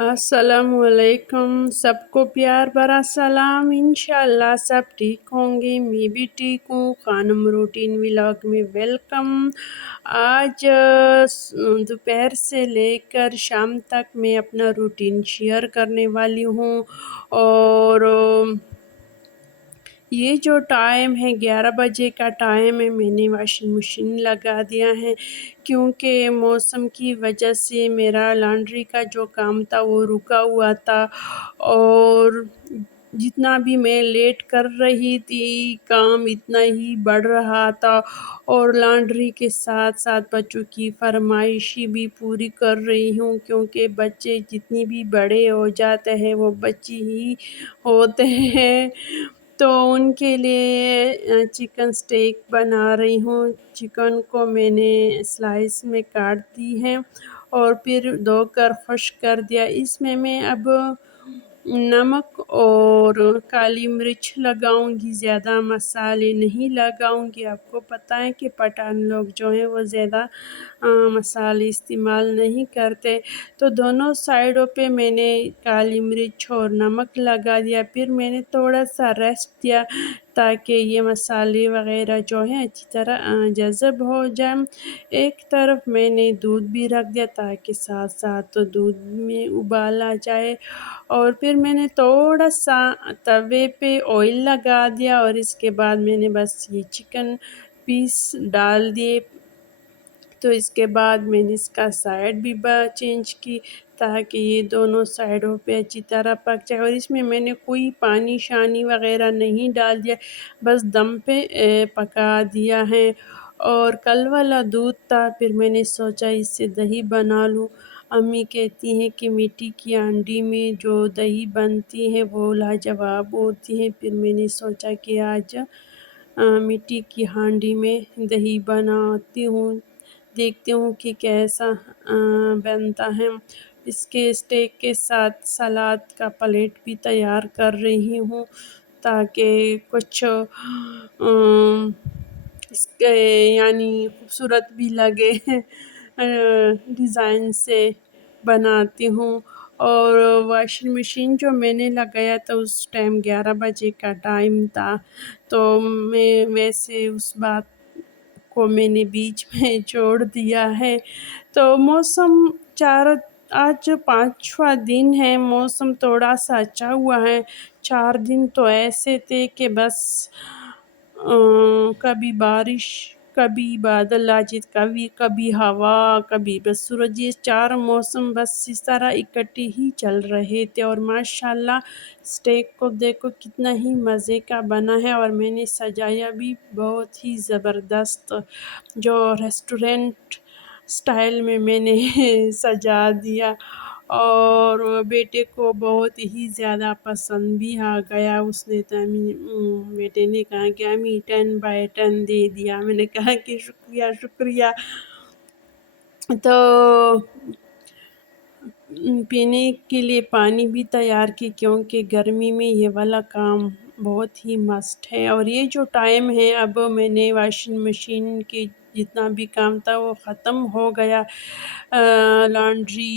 السلام علیکم، سب کو پیار بھرا سلام۔ انشاءاللہ سب ٹھیک ہوں گے، میں بھی ٹھیک ہوں۔ خانم روٹین ولاگ میں ویلکم۔ آج دوپہر سے لے کر شام تک میں اپنا روٹین شیئر کرنے والی ہوں، اور یہ جو ٹائم ہے 11 بجے کا ٹائم ہے، میں نے واشنگ مشین لگا دیا ہے کیونکہ موسم کی وجہ سے میرا لانڈری کا جو کام تھا وہ رکا ہوا تھا، اور جتنا بھی میں لیٹ کر رہی تھی کام اتنا ہی بڑھ رہا تھا، اور لانڈری کے ساتھ ساتھ بچوں کی فرمائشی بھی پوری کر رہی ہوں، کیونکہ بچے جتنی بھی بڑے ہو جاتے ہیں وہ بچے ہی ہوتے ہیں۔ تو ان کے لیے چکن اسٹیک بنا رہی ہوں۔ چکن کو میں نے سلائس میں کاٹ دی ہے اور پھر دھو کر خشک کر دیا۔ اس میں اب نمک اور کالی مرچ لگاؤں گی، زیادہ مسالے نہیں لگاؤں گی۔ آپ کو پتہ ہے کہ پٹھان لوگ جو ہیں وہ زیادہ مسالے استعمال نہیں کرتے، تو دونوں سائڈوں پہ میں نے کالی مرچ اور نمک لگا دیا۔ پھر میں نے تھوڑا سا ریسٹ دیا تاکہ یہ مسالے وغیرہ جو ہیں اچھی طرح جذب ہو جائیں۔ ایک طرف میں نے دودھ بھی رکھ دیا تاکہ ساتھ ساتھ دودھ میں ابال آ جائے، اور پھر میں نے تھوڑا سا توے پہ آئل لگا دیا، اور اس کے بعد میں نے بس یہ چکن پیس ڈال دیے۔ تو اس کے بعد میں نے اس کا سائڈ بھی چینج کی تاکہ یہ دونوں سائڈوں پہ اچھی طرح پک جائے، اور اس میں نے کوئی پانی شانی وغیرہ نہیں ڈال دیا، بس دم پہ پکا دیا ہے۔ اور کل والا دودھ تھا، پھر میں نے سوچا اس سے دہی بنا لوں۔ امی کہتی ہیں کہ مٹی کی ہانڈی میں جو دہی بنتی ہے وہ لاجواب ہوتی ہے، پھر میں نے سوچا کہ آج مٹی کی ہانڈی میں دہی بناتی ہوں، دیکھتی ہوں کہ کیسا بنتا ہے۔ اس کے اسٹیک کے ساتھ سلاد کا پلیٹ بھی تیار کر رہی ہوں تاکہ کچھ اس کے یعنی خوبصورت بھی لگے، ڈیزائن سے بناتی ہوں۔ اور واشنگ مشین جو میں نے لگایا تھا اس ٹائم 11 بجے کا ٹائم تھا، تو میں ویسے اس بات کو میں نے بیچ میں چھوڑ دیا ہے۔ تو موسم آج 5واں دن ہے، موسم تھوڑا سا اچھا ہوا ہے۔ 4 دن تو ایسے تھے کہ بس کبھی بارش، کبھی بادل آجت، کبھی ہوا، کبھی بس سورج، یہ 4 موسم بس اس طرح اکٹھے ہی چل رہے تھے۔ اور ماشاءاللہ اسٹیک کو دیکھو کتنا ہی مزے کا بنا ہے، اور میں نے سجایا بھی بہت ہی زبردست، جو ریسٹورنٹ سٹائل میں نے سجا دیا، اور بیٹے کو بہت ہی زیادہ پسند بھی آ گیا۔ اس نے تو بیٹے نے کہا کہ امی 10/10 دے دیا۔ میں نے کہا کہ شکریہ شکریہ۔ تو پینے کے لیے پانی بھی تیار کی، کیونکہ گرمی میں یہ والا کام بہت ہی مسٹ ہے۔ اور یہ جو ٹائم ہے اب میں نے واشنگ مشین کے جتنا بھی کام تھا وہ ختم ہو گیا۔ لانڈری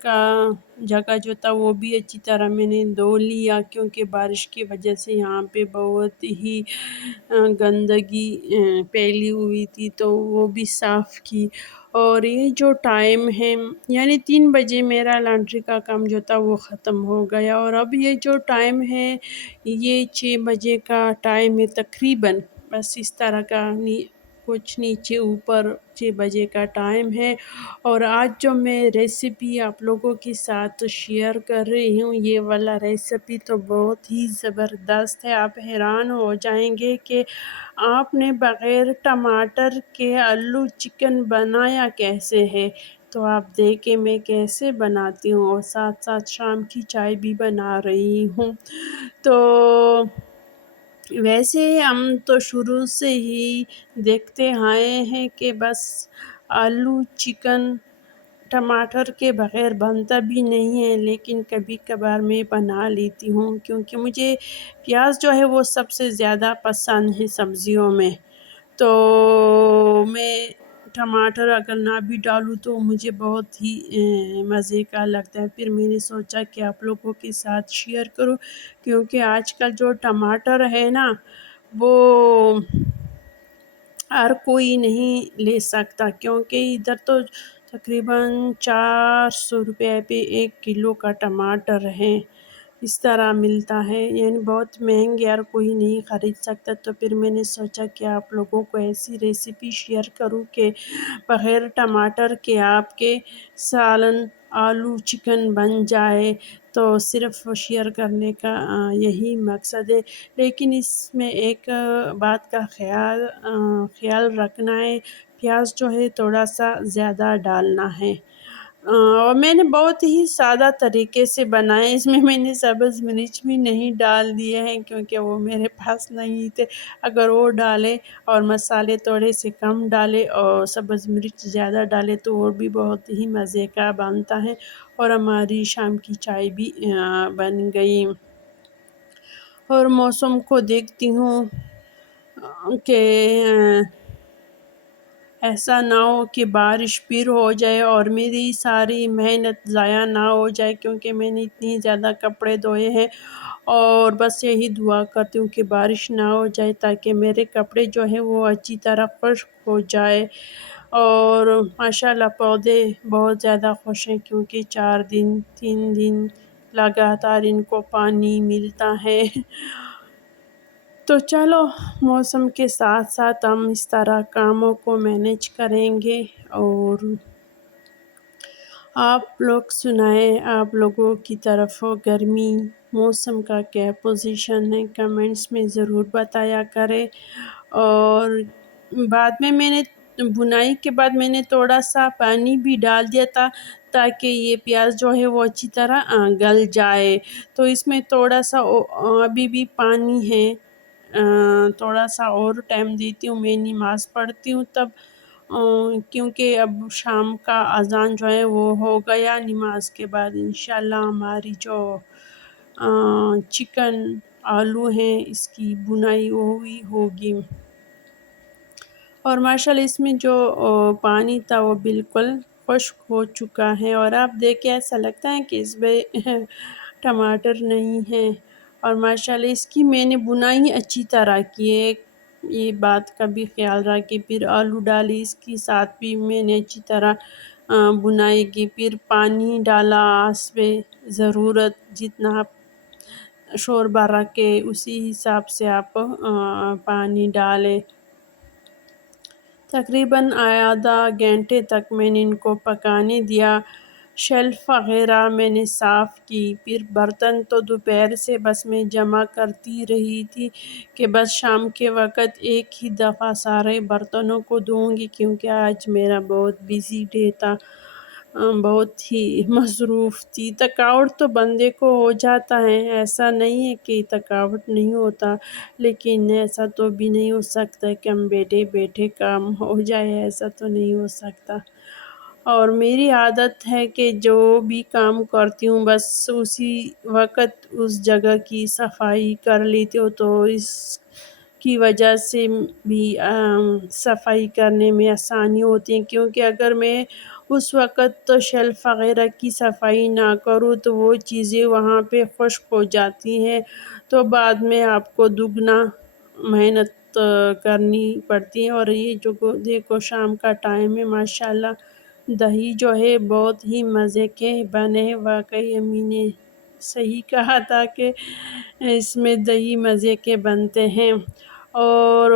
کا جگہ جو تھا وہ بھی اچھی طرح میں نے دھو لیا، کیونکہ بارش کی وجہ سے یہاں پہ بہت ہی گندگی پھیلی ہوئی تھی، تو وہ بھی صاف کی۔ اور یہ جو ٹائم ہے یعنی 3 بجے میرا لانڈری کا کام جو تھا وہ ختم ہو گیا، اور اب یہ جو ٹائم ہے یہ 6 بجے کا ٹائم ہے تقریباً، بس اس طرح کا کچھ نیچے اوپر 6 بجے کا ٹائم ہے۔ اور آج جو میں ریسیپی آپ لوگوں کے ساتھ شیئر کر رہی ہوں، یہ والا ریسیپی تو بہت ہی زبردست ہے۔ آپ حیران ہو جائیں گے کہ آپ نے بغیر ٹماٹر کے آلو چکن بنایا کیسے ہے۔ تو آپ دیکھیں میں کیسے بناتی ہوں، اور ساتھ ساتھ شام کی چائے بھی بنا رہی ہوں۔ تو ویسے ہم تو شروع سے ہی دیکھتے آئے ہیں کہ بس آلو چکن ٹماٹر کے بغیر بنتا بھی نہیں ہے، لیکن کبھی کبھار میں بنا لیتی ہوں، کیونکہ مجھے پیاز جو ہے وہ سب سے زیادہ پسند ہے سبزیوں میں۔ تو میں ٹماٹر اگر نہ بھی ڈالوں تو مجھے بہت ہی مزے کا لگتا ہے۔ پھر میں نے سوچا کہ آپ لوگوں کے ساتھ شیئر کروں، کیونکہ آج کل جو ٹماٹر ہے نا وہ ہر کوئی نہیں لے سکتا، کیونکہ ادھر تو تقریباً 400 روپے پہ 1 کلو کا ٹماٹر ہے، اس طرح ملتا ہے، یعنی بہت مہنگے، ہر کوئی نہیں خرید سکتا۔ تو پھر میں نے سوچا کہ آپ لوگوں کو ایسی ریسیپی شیئر کروں کہ بغیر ٹماٹر کے آپ کے سالن، آلو چکن بن جائے، تو صرف شیئر کرنے کا یہی مقصد ہے۔ لیکن اس میں ایک بات کا خیال رکھنا ہے، پیاز جو ہے تھوڑا سا زیادہ ڈالنا ہے۔ اور میں نے بہت ہی سادہ طریقے سے بنایا، اس میں نے سبز مرچ بھی نہیں ڈال دیے ہیں کیونکہ وہ میرے پاس نہیں تھے۔ اگر وہ ڈالے اور مسالے تھوڑے سے کم ڈالے اور سبز مرچ زیادہ ڈالے تو وہ بھی بہت ہی مزے کا بنتا ہے۔ اور ہماری شام کی چائے بھی بن گئی، اور موسم کو دیکھتی ہوں کہ ایسا نہ ہو کہ بارش پھر ہو جائے اور میری ساری محنت ضائع نہ ہو جائے، کیونکہ میں نے اتنی زیادہ کپڑے دھوئے ہیں، اور بس یہی دعا کرتی ہوں کہ بارش نہ ہو جائے تاکہ میرے کپڑے جو ہیں وہ اچھی طرح خشک ہو جائے۔ اور ماشاءاللہ پودے بہت زیادہ خوش ہیں، کیونکہ 3 دن لگاتار ان کو پانی ملتا ہے۔ تو چلو، موسم کے ساتھ ساتھ ہم اس طرح کاموں کو مینیج کریں گے۔ اور آپ لوگ سنائیں، آپ لوگوں کی طرف گرمی موسم کا کیا پوزیشن ہے، کمنٹس میں ضرور بتایا کریں۔ اور بعد میں نے بنائی کے بعد میں نے تھوڑا سا پانی بھی ڈال دیا تھا تاکہ یہ پیاز جو ہے وہ اچھی طرح گل جائے۔ تو اس میں تھوڑا سا ابھی بھی پانی ہے، تھوڑا سا اور ٹائم دیتی ہوں، میں نماز پڑھتی ہوں تب، کیونکہ اب شام کا اذان جو ہے وہ ہو گیا۔ نماز کے بعد انشاءاللہ ہماری جو چکن آلو ہیں اس کی بنائی ہوگی۔ اور ماشاءاللہ اس میں جو پانی تھا وہ بالکل خشک ہو چکا ہے، اور آپ دیکھیں ایسا لگتا ہے کہ اس میں ٹماٹر نہیں ہے۔ اور ماشاءاللہ اس کی میں نے بنائی اچھی طرح کی ہے، یہ بات کا بھی خیال رکھیں۔ پھر آلو ڈالی، اس کے ساتھ بھی میں نے اچھی طرح بنائی کی، پھر پانی ڈالا حسب ضرورت، جتنا آپ شوربہ رکھے اسی حساب سے آپ پانی ڈالیں۔ تقریباً آدھا گھنٹے تک میں نے ان کو پکانے دیا۔ شیلف وغیرہ میں نے صاف کی، پھر برتن تو دوپہر سے بس میں جمع کرتی رہی تھی کہ بس شام کے وقت ایک ہی دفعہ سارے برتنوں کو دھوں گی، کیونکہ آج میرا بہت بزی ڈے تھا، بہت ہی مصروف تھی۔ تھکاوٹ تو بندے کو ہو جاتا ہے، ایسا نہیں ہے کہ تھکاوٹ نہیں ہوتا، لیکن ایسا تو بھی نہیں ہو سکتا کہ ہم بیٹھے بیٹھے کام ہو جائے، ایسا تو نہیں ہو سکتا۔ اور میری عادت ہے کہ جو بھی کام کرتی ہوں بس اسی وقت اس جگہ کی صفائی کر لیتی ہوں، تو اس کی وجہ سے بھی صفائی کرنے میں آسانی ہوتی ہے، کیونکہ اگر میں اس وقت تو شیلف وغیرہ کی صفائی نہ کروں تو وہ چیزیں وہاں پہ خشک ہو جاتی ہیں، تو بعد میں آپ کو دگنا محنت کرنی پڑتی ہے۔ اور یہ جو دیکھو شام کا ٹائم ہے، ماشاءاللہ دہی جو ہے بہت ہی مزے کے بنے، واقعی امی نے صحیح کہا تھا کہ اس میں دہی مزے کے بنتے ہیں۔ اور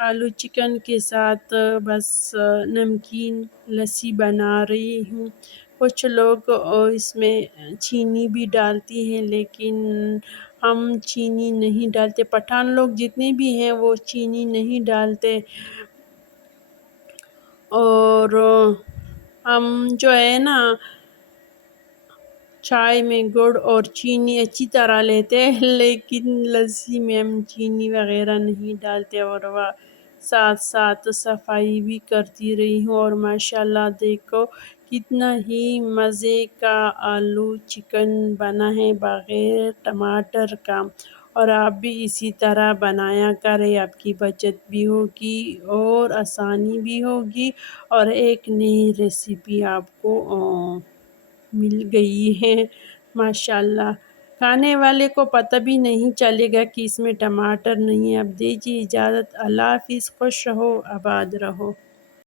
آلو چکن کے ساتھ بس نمکین لسی بنا رہی ہوں۔ کچھ لوگ اس میں چینی بھی ڈالتی ہیں، لیکن ہم چینی نہیں ڈالتے، پٹھان لوگ جتنے بھی ہیں وہ چینی نہیں ڈالتے۔ اور ہم جو ہے نا چائے میں گڑ اور چینی اچھی طرح لیتے ہیں، لیکن لسی میں ہم چینی وغیرہ نہیں ڈالتے۔ اور ساتھ ساتھ صفائی بھی کرتی رہی ہوں، اور ماشاءاللہ دیکھو کتنا ہی مزے کا آلو چکن بنا ہے بغیر ٹماٹر کا۔ اور آپ بھی اسی طرح بنایا کریں، آپ کی بچت بھی ہوگی اور آسانی بھی ہوگی، اور ایک نئی ریسیپی آپ کو مل گئی ہے ماشاءاللہ۔ کھانے والے کو پتہ بھی نہیں چلے گا کہ اس میں ٹماٹر نہیں ہے۔ اب دیجیے اجازت، اللہ حافظ، خوش رہو، آباد رہو۔